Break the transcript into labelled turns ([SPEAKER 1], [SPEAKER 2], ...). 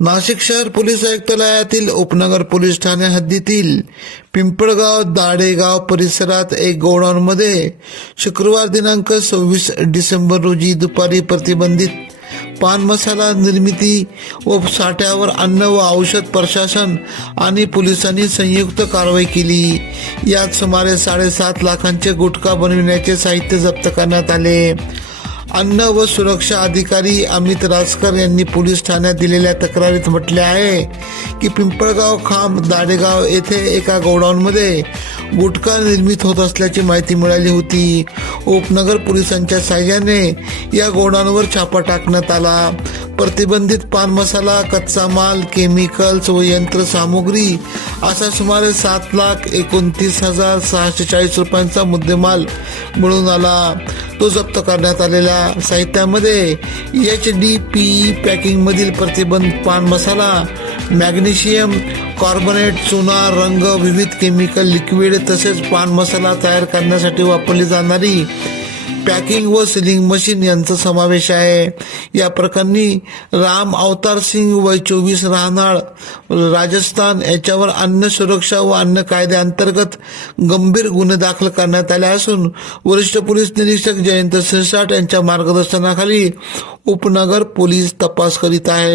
[SPEAKER 1] नाशिक शहर पोलीस आयुक्तालयातील उपनगर पोलीस ठाणे हद्दीतील पिंपळगाव दाडेगाव परिसरात एक गोडाऊनमध्ये शुक्रवार दिनांक सव्वीस डिसेंबर रोजी दुपारी प्रतिबंधित पान मसाला निर्मिती व साठ्यावर अन्न व औषध प्रशासन आणि पोलिसांनी संयुक्त कारवाई केली. यात सुमारे साडेसात लाखांचे गुटखा बनविण्याचे साहित्य जप्त करण्यात आले. अन्न व सुरक्षा अधिकारी अमित राजकर यांनी पोलीस ठाण्यात दिलेल्या तक्रारीत म्हटले आहे की पिंपळगाव खांब दाडेगाव येथे एका गोडाऊनमध्ये गुटखा निर्मित होत असल्याची माहिती मिळाली होती. उपनगर पोलिसांच्या साह्याने या गोडाऊनवर छापा टाकण्यात आला. प्रतिबंधित पान मसाला कच्चा माल केमिकल्स व यंत्रसामुग्री असा सुमारे सात लाख एकोणतीस हजार सहाशे चाळीस रुपयांचा मुद्देमाल मिळून आला. तो जप्त करण्यात आलेल्या साहित्यामध्ये एच डी पी पॅकिंगमधील प्रतिबंध पान मसाला मॅग्नेशियम कार्बोनेट चुना रंग विविध केमिकल लिक्विड तसेच पान मसाला तयार करण्यासाठी वापरली जाणारी पॅकिंग व सिलिंग मशीन यांचा समावेश आहे. या प्रकरणी राम अवतार सिंग वय चोवीस राहणार. राजस्थान याच्यावर अन्न सुरक्षा व अन्न कायद्याअंतर्गत गंभीर गुन्हे दाखल करण्यात आले असून वरिष्ठ पोलीस निरीक्षक जयंत सिरसाट यांच्या मार्गदर्शनाखाली उपनगर पोलीस तपास करीत आहे.